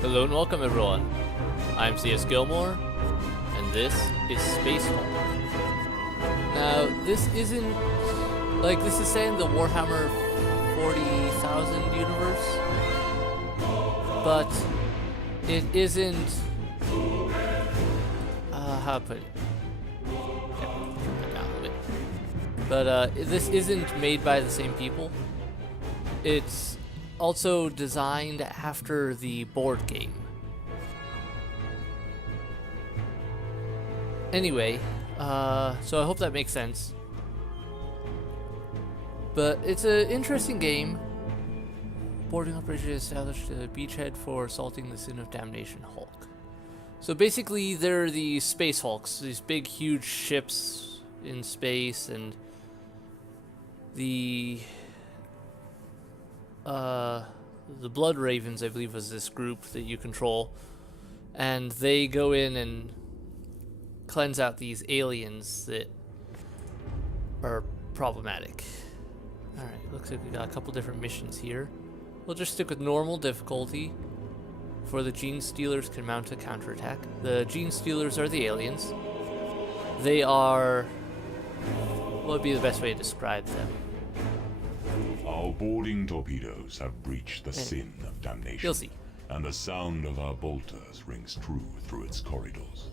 Hello and welcome everyone. I'm C.S.Gilmore, and this is Space Hulk. Now, this isn't, this is saying the Warhammer 40,000 universe, but it isn't, how to put it? Yeah, turn that down a little bit. But this isn't made by the same people. It's also designed after the board game. Anyway, so I hope that makes sense. But it's an interesting game. Boarding operation established a beachhead for assaulting the Sin of Damnation Hulk. So basically, they're the Space Hulks, these big, huge ships in space, and the Blood Ravens, I believe, was this group that you control, and they go in and cleanse out these aliens that are problematic. Alright, looks like we got a couple different missions here. We'll just stick with normal difficulty. For the Gene Stealers can mount a counterattack. The Gene Stealers are the aliens. They are... what would be the best way to describe them? Our boarding torpedoes have breached the Sin of Damnation. You'll see. And the sound of our bolters rings true through its corridors.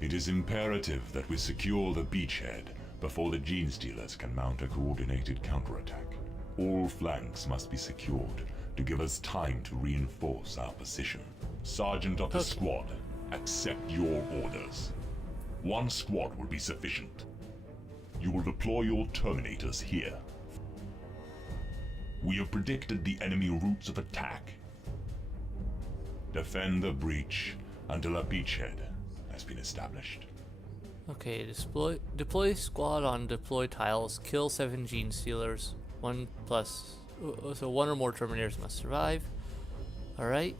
It is imperative that we secure the beachhead before the Gene Stealers can mount a coordinated counterattack. All flanks must be secured to give us time to reinforce our position. Sergeant of the squad, accept your orders. One squad will be sufficient. You will deploy your Terminators here. We have predicted the enemy routes of attack. Defend the breach until a beachhead has been established. Okay, deploy squad on deploy tiles, kill 7 Gene Stealers, so 1 or more Terminators must survive. Alright.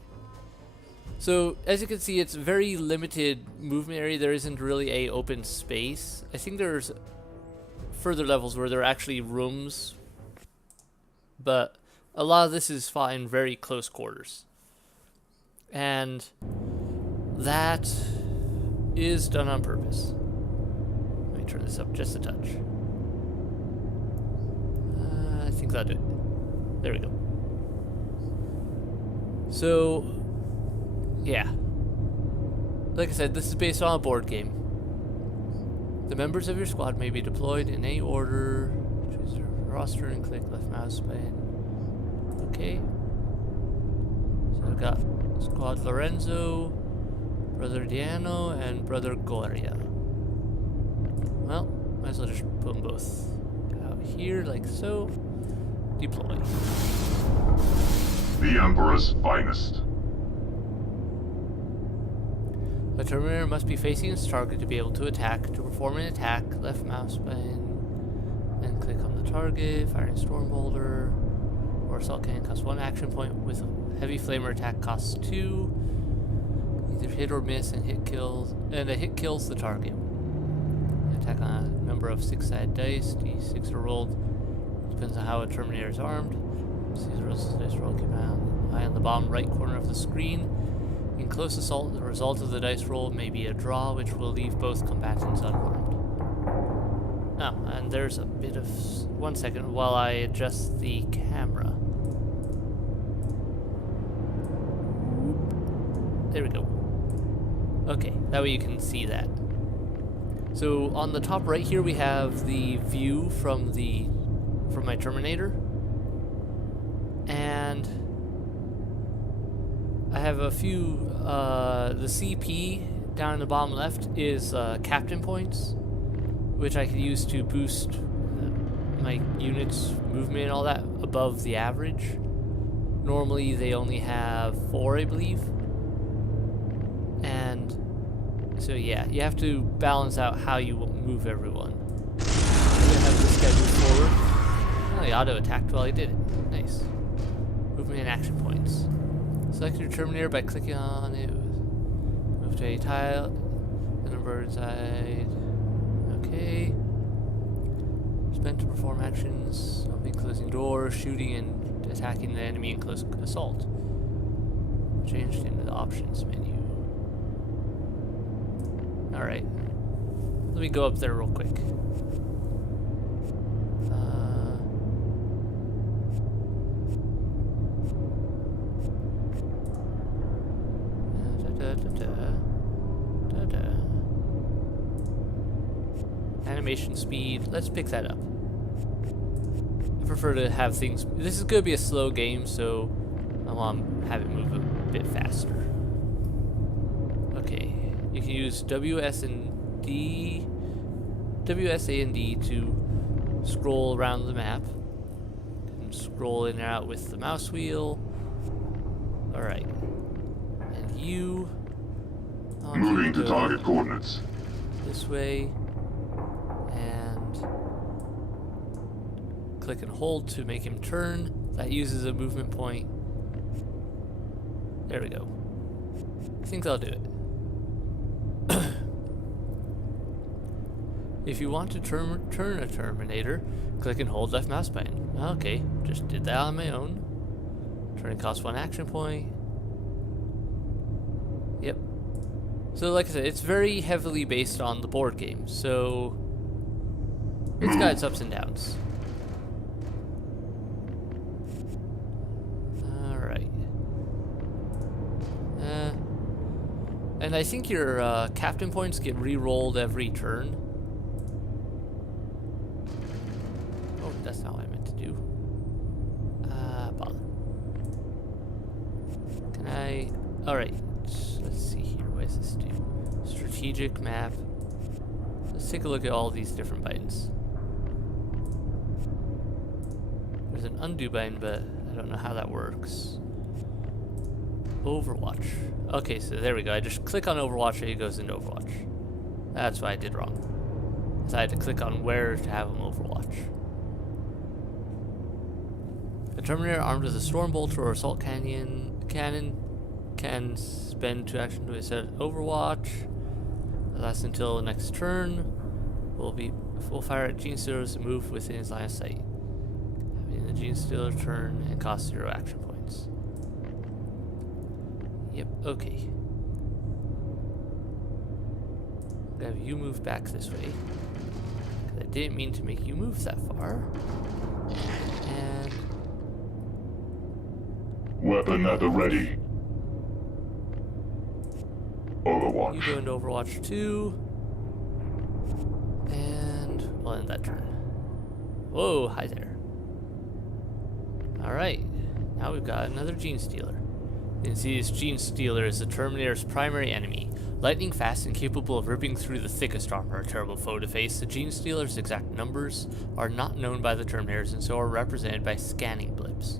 So, as you can see, it's very limited movement area. There isn't really a open space. I think there's further levels where there are actually rooms, but a lot of this is fought in very close quarters. And that is done on purpose. Let me turn this up just a touch. I think that'll do it. There we go. So, yeah. Like I said, this is based on a board game. The members of your squad may be deployed in any order. Choose your roster and click left mouse button. Okay. So I've got Squad Lorenzo, Brother Diano, and Brother Gloria. Well, might as well just put them both out here, like so. Deploy. The Emperor's finest. A Terminator must be facing its target to be able to attack. To perform an attack, left mouse button, then click on the target, firing Storm Boulder, or assault cannon costs 1 action point with heavy flamer attack costs 2. Either hit or miss and a hit kills the target. Attack on a number of 6-sided dice, d6 are rolled. Depends on how a Terminator is armed. See the results of the dice roll keep an eye on the bottom right corner of the screen. In close assault, the result of the dice roll may be a draw, which will leave both combatants unharmed. Oh, and there's a bit of... 1 second while I adjust the camera. There we go. Okay, that way you can see that. So on the top right here we have the view from my Terminator. And I have a few, the CP down in the bottom left is captain points, which I could use to boost my units' movement and all that above the average. Normally they only have 4, I believe. And so yeah, you have to balance out how you move everyone. I'm gonna have this guy move forward. Oh, he auto-attacked while he did it. Nice. Movement and action points. Select your Terminator by clicking on it. Move to a tile. And a bird side. Okay. Spent to perform actions. Opening, closing doors, shooting, and attacking the enemy in close assault. changed into the options menu. Alright. Let me go up there real quick. Animation speed. Let's pick that up. I prefer to have things. This is going to be a slow game, so I want to have it move a bit faster. Okay, you can use WSA and D to scroll around the map. You can scroll in and out with the mouse wheel. All right, and you. Moving to target coordinates. This way. Click and hold to make him turn. That uses a movement point. There we go. I think that'll do it. If you want to turn a Terminator, click and hold left mouse button. Okay, just did that on my own. Turning costs 1 action point. Yep. So like I said, it's very heavily based on the board game, so it's got its ups and downs. And I think your captain points get re-rolled every turn. Oh, that's not what I meant to do. Bother. Can I... Alright, let's see here. What does this do? Strategic map. Let's take a look at all these different buttons. There's an undo button, but I don't know how that works. Overwatch. Okay, so there we go. I just click on Overwatch and it goes into Overwatch. That's what I did wrong. So I had to click on where to have him Overwatch. A Terminator armed with a Storm Bolter or Assault Cannon can spend 2 actions to set Overwatch. That lasts until the next turn. Will fire at Gene Stealers to move within his line of sight. Having the Gene Stealer turn and cost 0 action points. Yep, okay. I'm gonna have you move back this way. I didn't mean to make you move that far. And... Weapon at the ready. Overwatch. You go into Overwatch 2. And we'll end that turn. Whoa, hi there. Alright, now we've got another Gene Stealer. You can see this Gene Stealer is the Terminator's primary enemy. Lightning fast and capable of ripping through the thickest armor, a terrible foe to face. The Gene Stealer's exact numbers are not known by the Terminators and so are represented by scanning blips.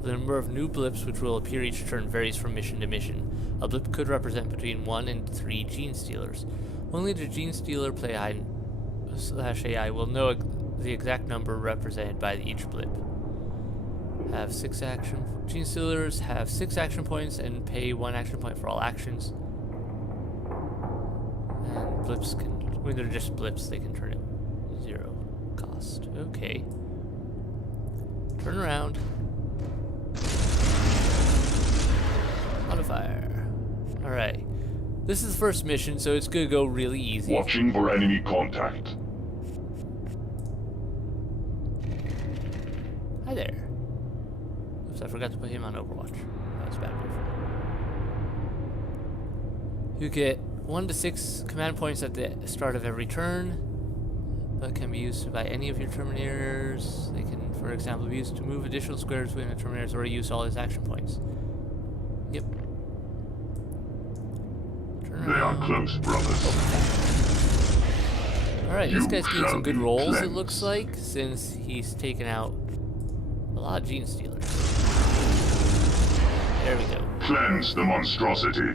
The number of new blips which will appear each turn varies from mission to mission. A blip could represent between 1 and 3 Gene Stealers. Only the Gene Stealer /AI will know the exact number represented by each blip. Have 6 action. Gene Stealers have 6 action points and pay 1 action point for all actions. And blips can, when they're just blips, they can turn it 0 cost. Okay. Turn around. Modifier. Alright. This is the first mission, so it's gonna go really easy. Watching for enemy contact. Hi there. Oops, I forgot to put him on Overwatch. That was a bad move. You get 1 to 6 command points at the start of every turn, but can be used by any of your Terminators. They can, for example, be used to move additional squares when a Terminator's already used all his action points. Yep. Turn They are close, brothers. Alright, this guy's getting some good rolls, it cleansed. looks like, since he's taken out a lot of Gene Stealers. There we go. Cleanse the monstrosity.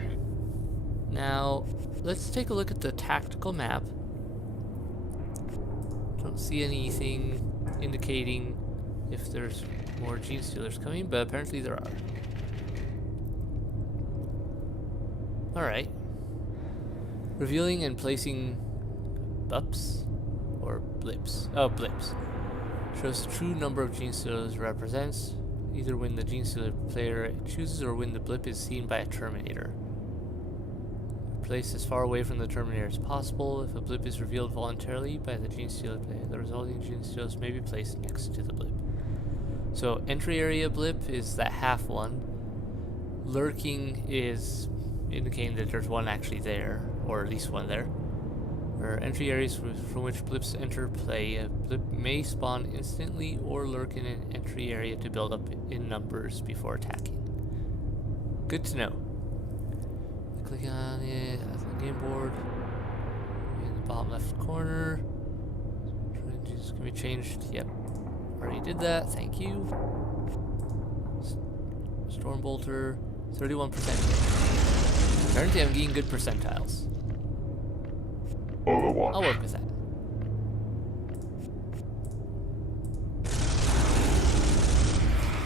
Now, let's take a look at the tactical map. Don't see anything indicating if there's more Gene Stealers coming, but apparently there are. Alright. Revealing and placing bups or blips. Oh, blips. Shows the true number of Gene Stealers represents. either when the Genestealer player chooses or when the blip is seen by a Terminator. Placed as far away from the Terminator as possible. If a blip is revealed voluntarily by the Genestealer player, the resulting Genestealers may be placed next to the blip. So entry area blip is that half one. Lurking is indicating that there's one actually there, or at least one there. Or entry areas from which blips enter play. A blip may spawn instantly or lurk in an entry area to build up in numbers before attacking. Good to know. Click on it as the game board. In the bottom left corner. Just gonna be changed. Yep. Already did that. Thank you. Stormbolter. 31%. Apparently I'm getting good percentiles. Overwatch. I'll work with that.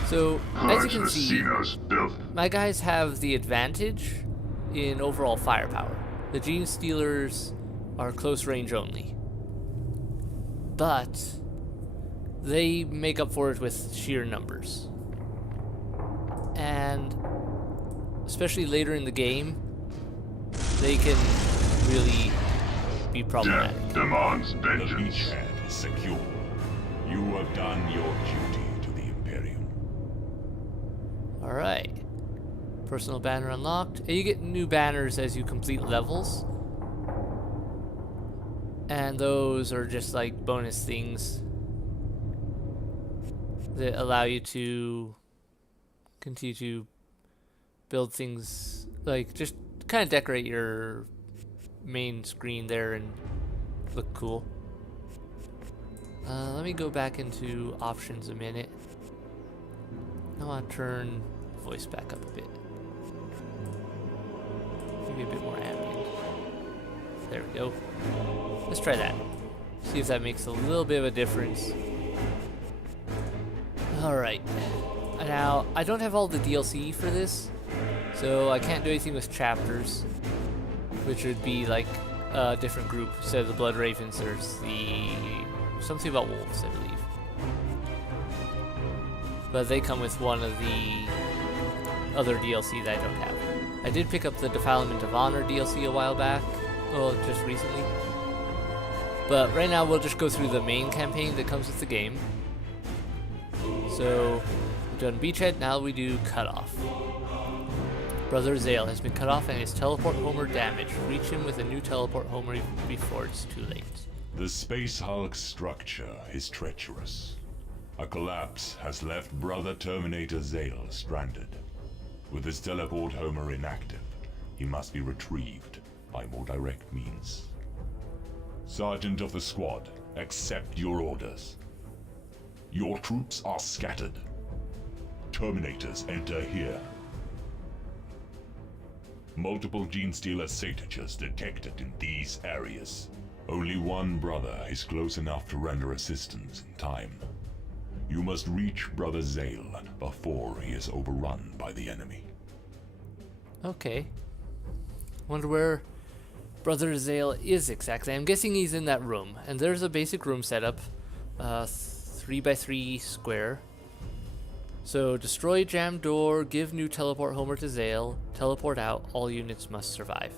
So, as you can see, my guys have the advantage in overall firepower. The Genestealers are close range only. But they make up for it with sheer numbers. And especially later in the game, they can really be problematic. Death demands vengeance. The beachhead is secure. You have done your duty to the Imperium. Alright. Personal banner unlocked. And you get new banners as you complete levels. And those are just like bonus things that allow you to continue to build things, like just kind of decorate your main screen there and look cool. Let me go back into options a minute. I want to turn voice back up a bit. Maybe a bit more ambient. There we go. Let's try that. See if that makes a little bit of a difference. Alright. Now, I don't have all the DLC for this, so I can't do anything with chapters, which would be like a different group. Instead of the Blood Ravens, there's the something about wolves, I believe. But they come with one of the other DLC that I don't have. I did pick up the Defilement of Honor DLC a while back, well, just recently. But right now we'll just go through the main campaign that comes with the game. So, we've done Beachhead, now we do Cutoff. Brother Zale has been cut off and his teleport homer damaged. Reach him with a new teleport homer before it's too late. The Space Hulk structure is treacherous. A collapse has left Brother Terminator Zale stranded. With his teleport homer inactive, he must be retrieved by more direct means. Sergeant of the squad, accept your orders. Your troops are scattered. Terminators enter here. Multiple Genestealer signatures detected in these areas. Only one brother is close enough to render assistance in time. You must reach Brother Zale before he is overrun by the enemy. Okay. Wonder where Brother Zale is exactly. I'm guessing he's in that room. And there's a basic room setup. 3x3 square. So, destroy jam door, give new teleport homer to Zale, teleport out, all units must survive.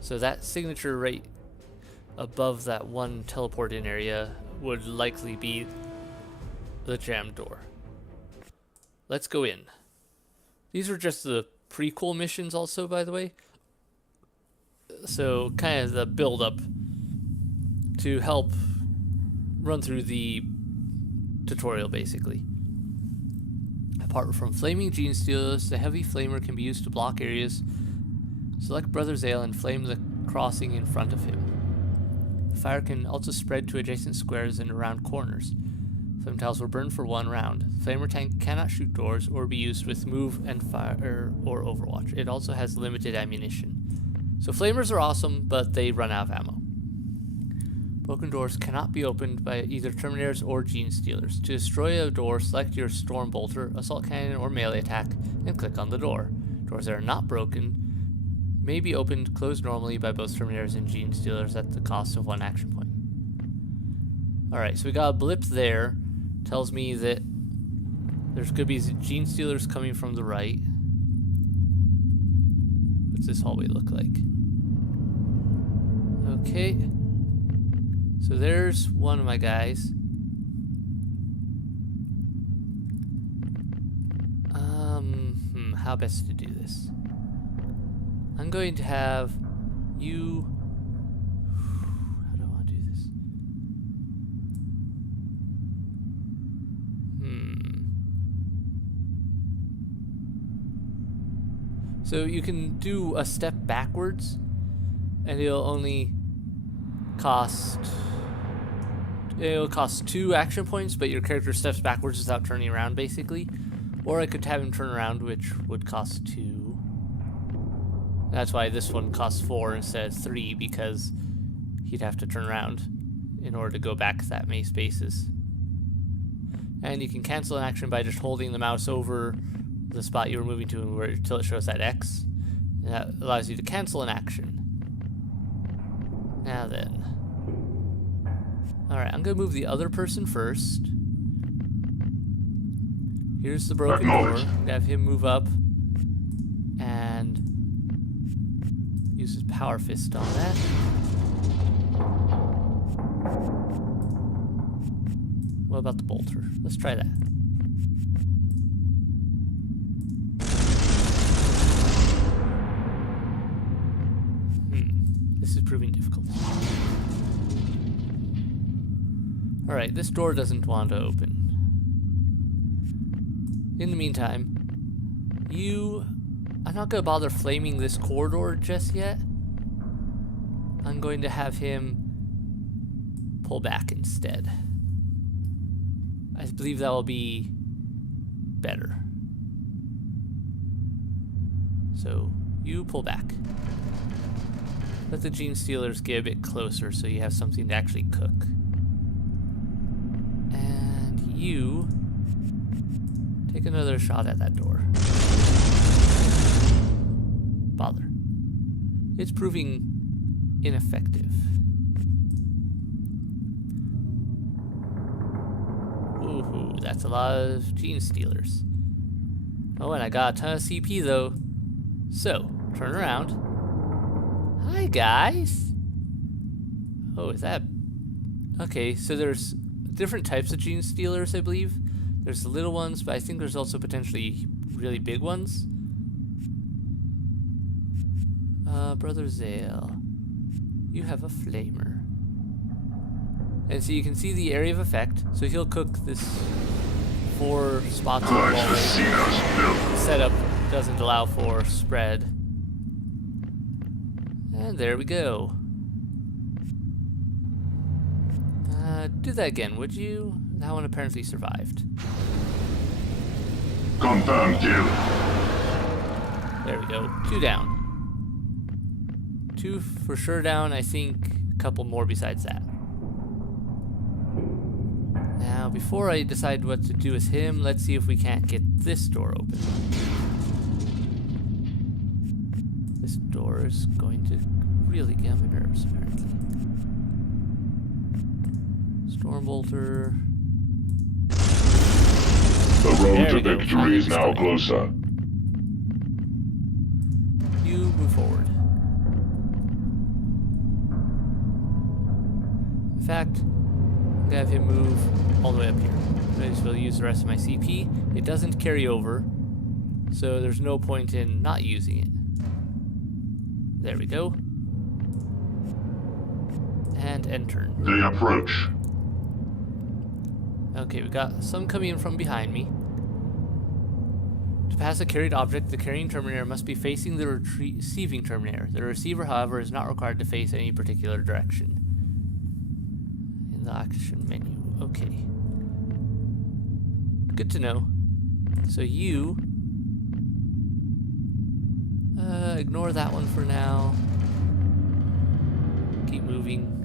So that signature right above that one teleport in area would likely be the jam door. Let's go in. These are just the prequel missions also, by the way. So, kind of the build up to help run through the tutorial, basically. Apart from flaming Genestealers, the heavy flamer can be used to block areas. Select Brother Zale and flame the crossing in front of him. The fire can also spread to adjacent squares and around corners. Flame tiles will burn for 1 round. The flamer tank cannot shoot doors or be used with move and fire or overwatch. It also has limited ammunition. So flamers are awesome, but they run out of ammo. Broken doors cannot be opened by either Terminators or Genestealers. To destroy a door, select your Stormbolter, Assault Cannon, or melee attack, and click on the door. Doors that are not broken may be opened closed normally by both Terminators and Genestealers at the cost of 1 action point. Alright, so we got a blip there. Tells me that There's gonna be gene stealers coming from the right. What's this hallway look like? Okay. So there's one of my guys. How best to do this? I'm going to have you... How do I want to do this? So you can do a step backwards, and it'll only cost... It'll cost 2 action points, but your character steps backwards without turning around, basically. Or I could have him turn around, which would cost 2. That's why this one costs 4 instead of 3, because he'd have to turn around in order to go back that many spaces. And you can cancel an action by just holding the mouse over the spot you were moving to until it shows that X. And that allows you to cancel an action. Now then. Alright, I'm going to move the other person first. Here's the broken door. I'm going to have him move up and use his power fist on that. What about the bolter? Let's try that. This is proving difficult. Alright, this door doesn't want to open. In the meantime, I'm not going to bother flaming this corridor just yet. I'm going to have him pull back instead. I believe that will be better. So, you pull back. Let the gene stealers get a bit closer so you have something to actually cook. And you... take another shot at that door. Bother. It's proving ineffective. Ooh, that's a lot of gene stealers. Oh, and I got a ton of CP though. So, turn around. Hi guys! Oh, is that... Okay, so there's different types of gene stealers, I believe. There's the little ones, but I think there's also potentially really big ones. Brother Zale, you have a flamer. And so you can see the area of effect. So he'll cook this 4 spots of the setup doesn't allow for spread. And there we go. Do that again, would you? That one apparently survived. Confirmed kill. There we go. 2 down. 2 for sure down. I think a couple more besides that. Now, before I decide what to do with him, let's see if we can't get this door open. This door is going to really get on my nerves, apparently. Stormbolter. The road to victory is now closer. You move forward. In fact, I'm gonna have him move all the way up here. I just will use the rest of my CP. It doesn't carry over, so there's no point in not using it. There we go. And end turn. They approach. Okay, we got some coming in from behind me. To pass a carried object, the carrying Terminator must be facing the receiving Terminator. The receiver, however, is not required to face any particular direction. In the action menu. Okay. Good to know. So you... ignore that one for now. Keep moving.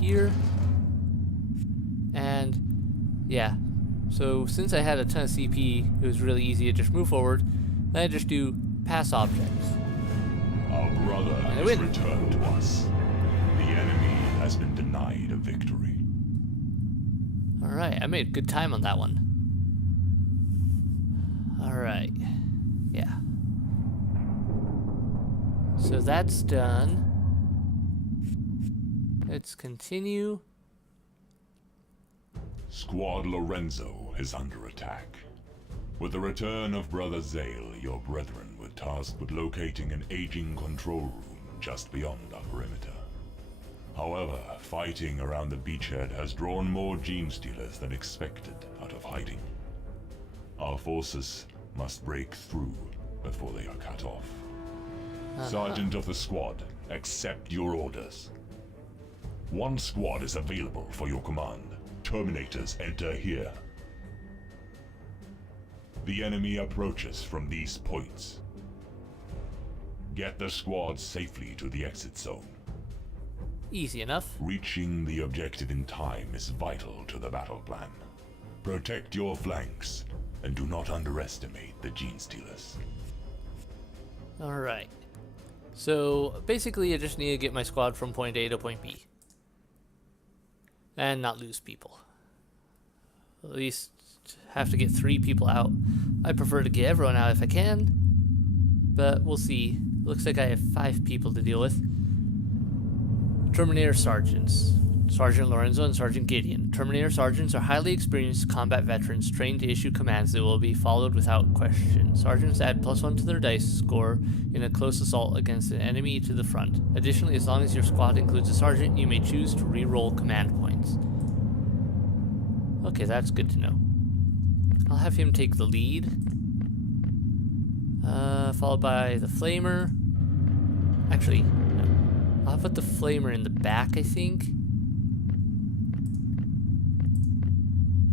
Here and yeah, so since I had a ton of CP, it was really easy to just move forward. Then I just do pass objects. brother I is win. returned to us. The enemy has been denied a victory. Alright, I made good time on that one. Alright. Yeah. So that's done. Let's continue. Squad Lorenzo is under attack. With the return of Brother Zale, your brethren were tasked with locating an aging control room just beyond our perimeter. However, fighting around the beachhead has drawn more gene stealers than expected out of hiding. Our forces must break through before they are cut off. Sergeant of the squad, accept your orders. One squad is available for your command. Terminators enter here. The enemy approaches from these points. Get the squad safely to the exit zone. Easy enough. Reaching the objective in time is vital to the battle plan. Protect your flanks, and do not underestimate the gene stealers. Alright. So, basically I just need to get my squad from point A to point B. And not lose people. At least have to get 3 people out. I prefer to get everyone out if I can. But we'll see. Looks like I have 5 people to deal with. Terminator Sergeants. Sergeant Lorenzo and Sergeant Gideon. Terminator Sergeants are highly experienced combat veterans trained to issue commands that will be followed without question. Sergeants add +1 to their dice score in a close assault against an enemy to the front. Additionally, as long as your squad includes a sergeant, you may choose to re-roll command points. Okay, that's good to know. I'll have him take the lead. Followed by the Flamer. Actually, no. I'll put the Flamer in the back, I think.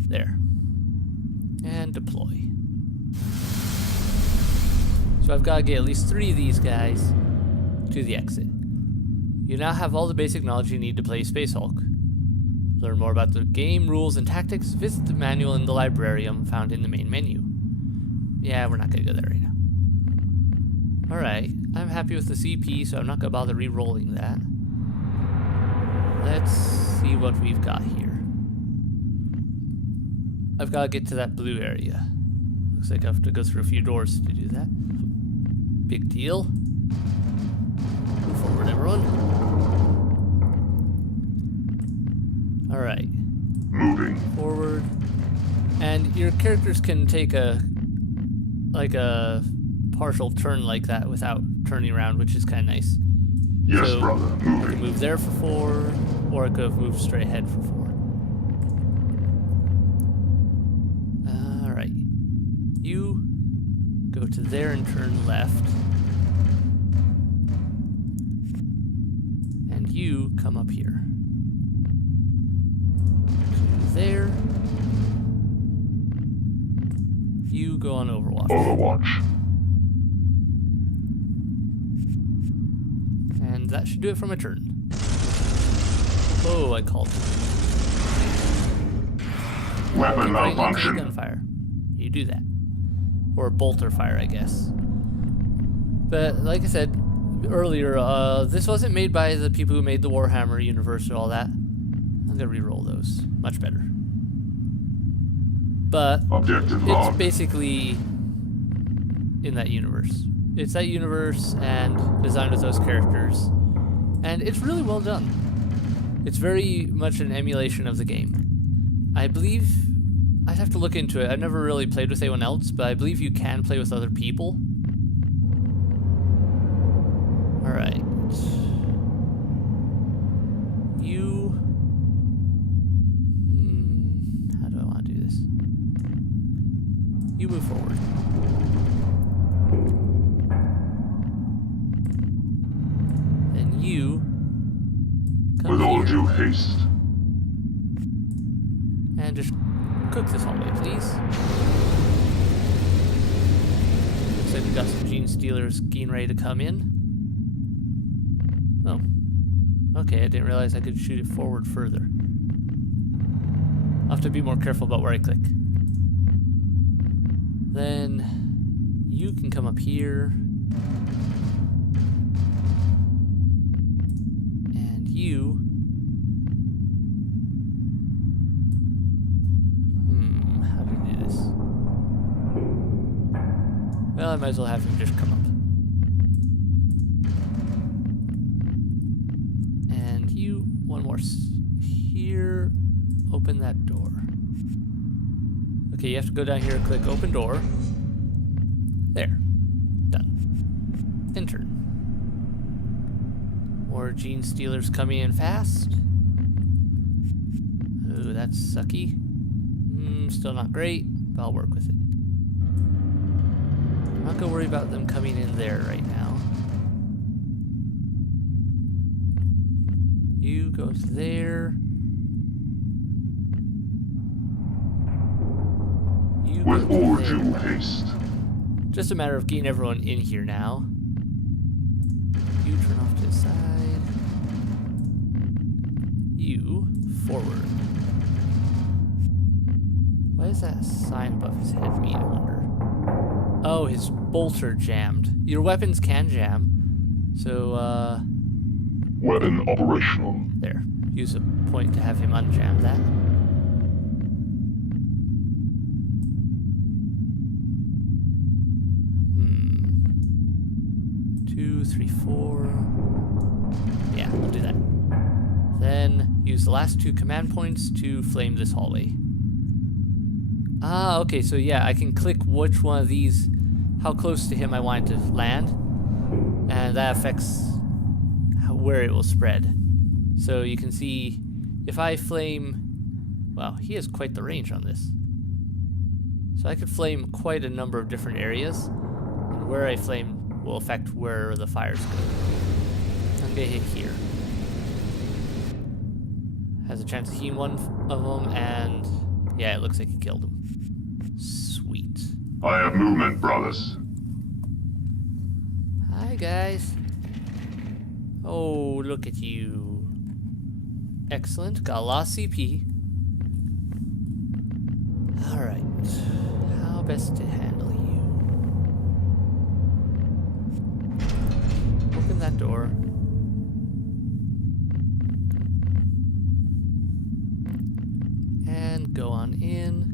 There. And deploy. So I've got to get at least 3 of these guys to the exit. You now have all the basic knowledge you need to play Space Hulk. Learn more about the game, rules, and tactics. Visit the manual in the librarium found in the main menu. Yeah, we're not going to go there right now. Alright, I'm happy with the CP, so I'm not going to bother re-rolling that. Let's see what we've got here. I've got to get to that blue area. Looks like I have to go through a few doors to do that. Big deal. Move forward, everyone. Alright. Moving. Forward. And your characters can take a partial turn like that without turning around, which is kind of nice. Yes, so brother. I Moving. could move there for 4, or I could have moved straight ahead for 4. Alright. You go to there and turn left. And you come up here. To there. You go on Overwatch. Overwatch. And that should do it for my turn. Oh, I called. Weapon Right into the malfunction. gunfire. You do that. Or bolter fire, I guess. But like I said earlier, this wasn't made by the people who made the Warhammer universe or all that. I'm gonna re-roll those. Much better. But Objective it's locked. basically in that universe. It's that universe and designed with those characters. And it's really well done. It's very much an emulation of the game. I believe I'd have to look into it. I've never really played with anyone else, but I believe you can play with other people. Alright. You... how do I want to do this? You move forward. And you... come With all here. due haste. And just cook this hallway, please. Looks like we got some gene stealers getting ready to come in. Oh. Okay, I didn't realize I could shoot it forward further. I'll have to be more careful about where I click. Then you can come up here. you... how do we do this? Well, I might as well have him just come up. And you, one more here. Open that door. Okay, you have to go down here and click open door. There. Done. Enter. More gene stealers coming in fast. Ooh, that's sucky. Still not great, but I'll work with it. I'm not gonna worry about them coming in there right now. You go to there. You go With to all there. due haste. Just a matter of getting everyone in here now. You turn off to the side. You forward. Why is that sign above his head mean, I wonder? Oh, his bolter jammed. Your weapons can jam. So, Weapon operational. there. Use a point to have him unjam that. 2, 3, 4. Yeah, we'll do that. Then use the last 2 command points to flame this hallway. Ah, okay, so yeah, I can click which one of these, how close to him I want it to land, and that affects where it will spread. So you can see if I flame, wow, he has quite the range on this. So I could flame quite a number of different areas, and where I flame will affect where the fires go. I'm gonna hit here. Has a chance of healing one of them, and yeah, it looks like he killed him. Sweet. I have movement, brothers. Hi, guys. Oh, look at you. Excellent. Got a lot of CP. Alright. How best to handle you? Open that door. And go on in.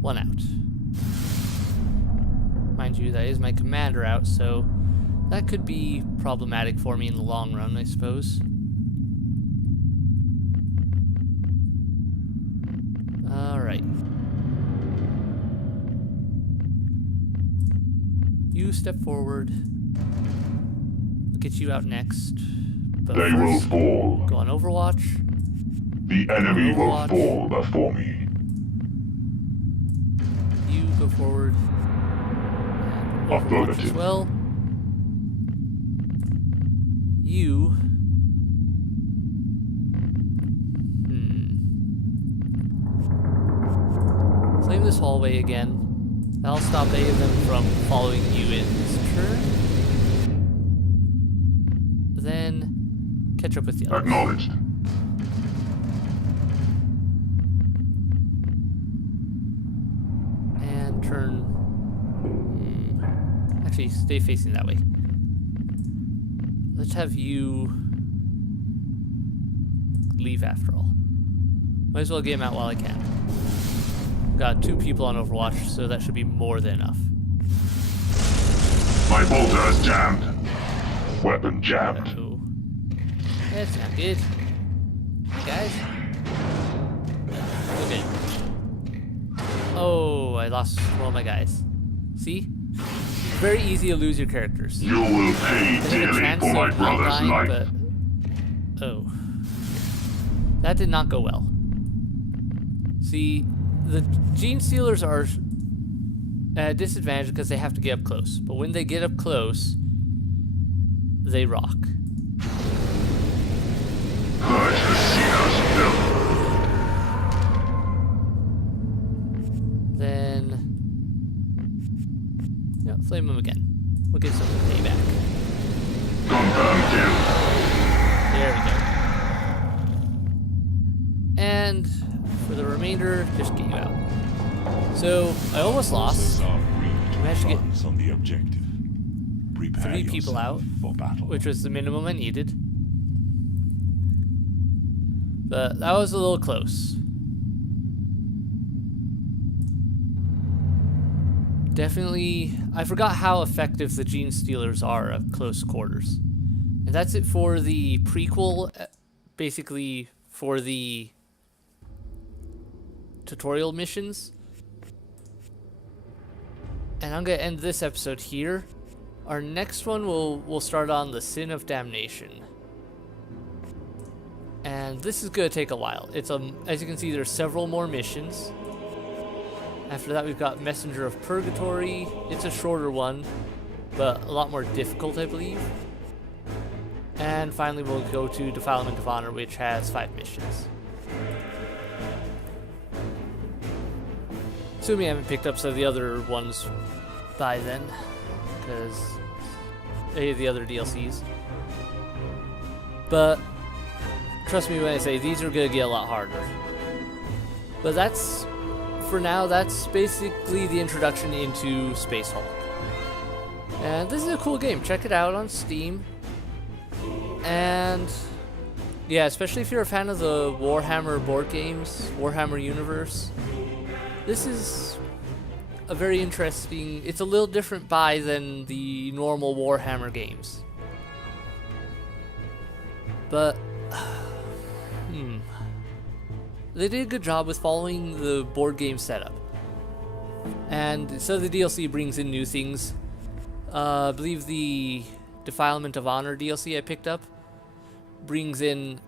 One out. Mind you, that is my commander out, so that could be problematic for me in the long run, I suppose. Alright. You step forward. We'll get you out next. But They will first, fall. go on Overwatch. The enemy will Overwatch. fall before me. You go forward. And Overwatch as Affirmative. well. You. Flame this hallway again. That'll stop any of them from following you in this turn. Then catch up with the others. Acknowledged. And turn. Actually, stay facing that way. Let's have you leave after all. Might as well get him out while I can. Got 2 people on Overwatch, so that should be more than enough. My bolter is jammed. Weapon jammed. Uh-oh. That's not good. Hi, guys. Okay. Oh, I lost one of my guys. See? Very easy to lose your characters. You will pay I had a dearly chance for my of not brother's dying, life. but... Oh. That did not go well. See, the Gene Stealers are at a disadvantage because they have to get up close. But when they get up close, they rock. Purge the sinner's filth. Then... Yeah, flame them again. We'll get some payback. Confirm kill. There we go. And for the remainder, just get you out. So, I almost lost. Forces are free to Managed to get- advance on the objective. Prepare 3 people yourself out, for battle. which was the minimum I needed. But that was a little close. Definitely, I forgot how effective the Gene Stealers are at close quarters. And that's it for the prequel, basically for the tutorial missions. And I'm going to end this episode here. Our next one we'll start on the Sin of Damnation. And this is going to take a while. It's as you can see, there's several more missions. After that, we've got Messenger of Purgatory. It's a shorter one, but a lot more difficult, I believe. And finally, we'll go to Defilement of Honor, which has 5 missions. Assuming I haven't picked up some of the other ones by then, because any of the other DLCs. But trust me when I say these are going to get a lot harder. But that's... For now, that's basically the introduction into Space Hulk. And this is a cool game. Check it out on Steam. And yeah, especially if you're a fan of the Warhammer board games, Warhammer universe, this is a very interesting... It's a little different buy than the normal Warhammer games. But... They did a good job with following the board game setup. And so the DLC brings in new things. I believe the Defilement of Honor DLC I picked up brings in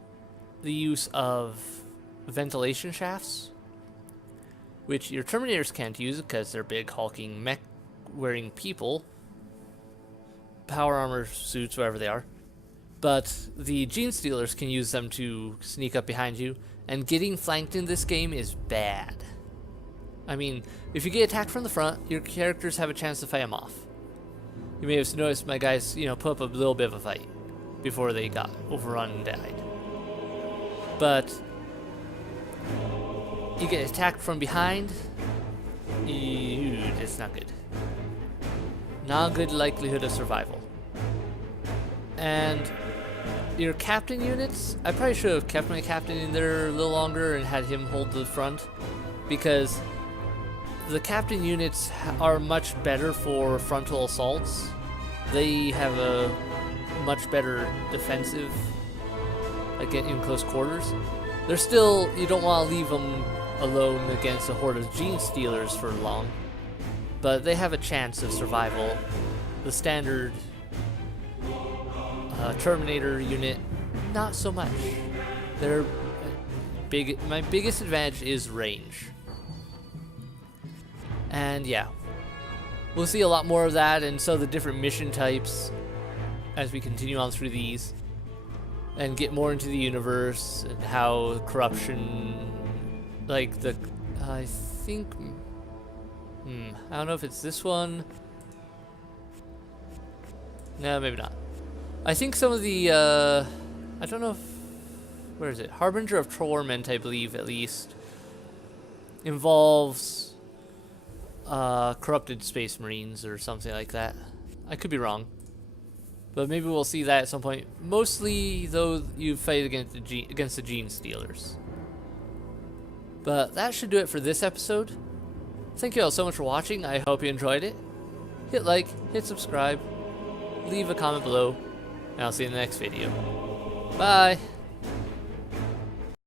the use of ventilation shafts, which your Terminators can't use because they're big hulking mech wearing people. Power armor suits, whatever they are. But the Gene Stealers can use them to sneak up behind you. And getting flanked in this game is bad. I mean, if you get attacked from the front, your characters have a chance to fight them off. You may have noticed my guys, put up a little bit of a fight before they got overrun and died. But you get attacked from behind, it's not good. Not a good likelihood of survival. And your captain units, I probably should have kept my captain in there a little longer and had him hold the front, because the captain units are much better for frontal assaults. They have a much better defensive, like in close quarters. They're still, you don't want to leave them alone against a horde of Gene Stealers for long, but they have a chance of survival. The standard Terminator unit, not so much. They're big. My biggest advantage is range. And yeah, we'll see a lot more of that, and so the different mission types as we continue on through these and get more into the universe and how corruption, like the, I think, I don't know if it's this one. No, maybe not. I think some of the, I don't know if, where is it? Harbinger of Torment, I believe, at least, involves corrupted space marines or something like that. I could be wrong, but maybe we'll see that at some point. Mostly, though, you fight against the Gene Stealers. But that should do it for this episode. Thank you all so much for watching. I hope you enjoyed it. Hit like, hit subscribe, leave a comment below, and I'll see you in the next video. Bye!